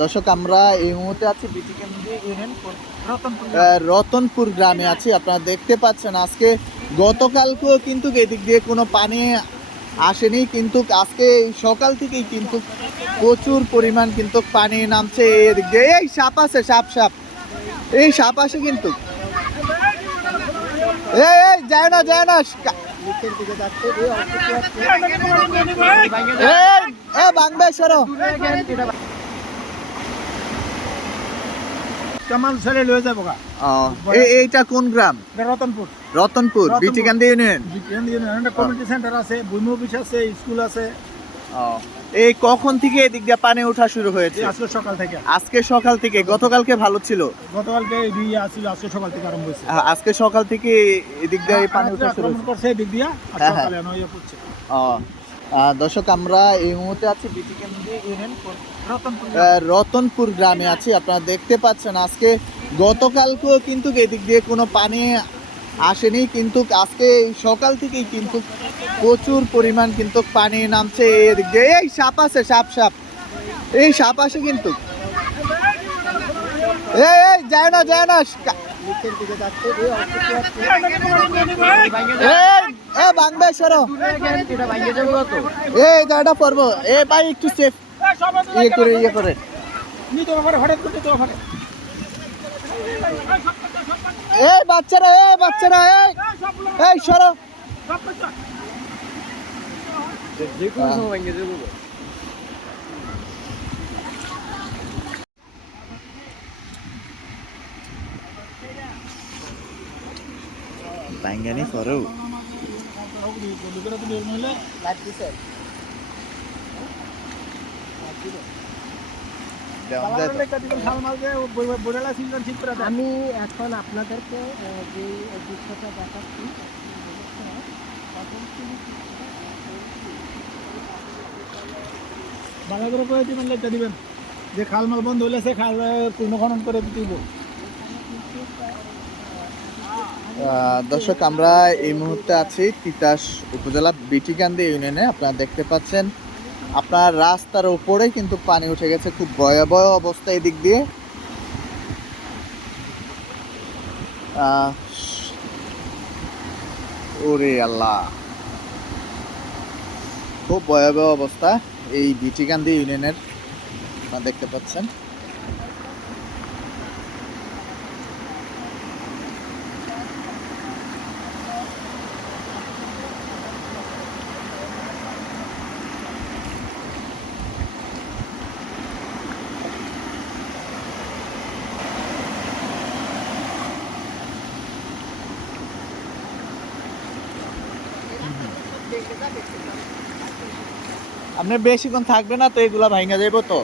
দর্শক আমরা এই মুহূর্তে আছি বিটিকেন্দ্রি ইউনিয়ন রতনপুর গ্রামে আছি। আপনারা দেখতে পাচ্ছেন আজকে গতকালকেও কিন্তু এদিক দিয়ে কোনো পানি আসেনি, কিন্তু আজকে সকাল থেকেই কিন্তু প্রচুর পরিমাণ কিন্তু পানি নামছে এদিক দিয়ে। এই সাপ আছে, সাপ সাপ, এই সাপ আসে কিন্তু। এই যায় না যায় না, বাংবে সরো। কামাল ছেড়ে লয়ে যাবো গা। এইটা কোন গ্রাম? Ratanpur. Ratanpur Bitikandi union. Community centre আছে, ভূমি অফিস আছে, স্কুল আছে। এই কখন থেকে এদিক দিয়ে পানি ওঠা শুরু হয়েছে? আজকে সকাল থেকে। আজকে সকাল থেকে? গতকালকে ভালো ছিল? গতকালকে দুই আসছিল, আজকে সকাল থেকে আরম্ভ হয়েছে। আজকে সকাল থেকে এদিক দিয়ে পানি ওঠা শুরু করছে এদিক দিয়া, আর সকালে নয় পড়ছে। দর্শক আমরা এই মুহূর্তে আছি বিটিকেন্দ্রি ইউনিয়ন রতনপুর গ্রামে আছি। আপনারা দেখতে পাচ্ছেন আজকে গতকালকেও কিন্তু এদিক দিয়ে কোনো পানি আসেনি, কিন্তু আজকে সকাল থেকেই কিন্তু প্রচুর পরিমাণ কিন্তু পানি নামছে এদিক দিয়ে। এই সাপ আছে, সাপ সাপ, এই সাপ আসে কিন্তু। এই যায় না যায় না, বাংবে সরো। এই জায়গাটা পড়বো। এ ভাই একটু সেফ ইয়ে করে এই বাচ্চারা, এই বাচ্চারা, এই সরো। বাঙ্গানি ফরো আমি এখন আপনাদেরকে যে দৃশ্যটা দেখাচ্ছি, ভালো করে করে দিবেন, লাইটটা দিবেন। যে খালমাল বন্ধ হইলে সে খাল পুনঃখনন করে দিব। দর্শক আমরা এই মুহূর্তে আছি তিতাস উপজেলা বিটিকান্দি ইউনিয়নে। আপনারা দেখতে পাচ্ছেন আপনার রাস্তার উপরে কিন্তু পানি উঠে গেছে, খুব ভয়াবহ অবস্থা এদিক দিয়ে। ওরে আল্লাহ, খুব ভয়াবহ অবস্থা এই বিটিকান্দি ইউনিয়নের, আপনারা দেখতে পাচ্ছেন। আপনি বেশিক্ষণ থাকবে না তো, এগুলা ভাঙা যাইব তো,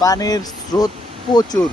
পানির স্রোত প্রচুর।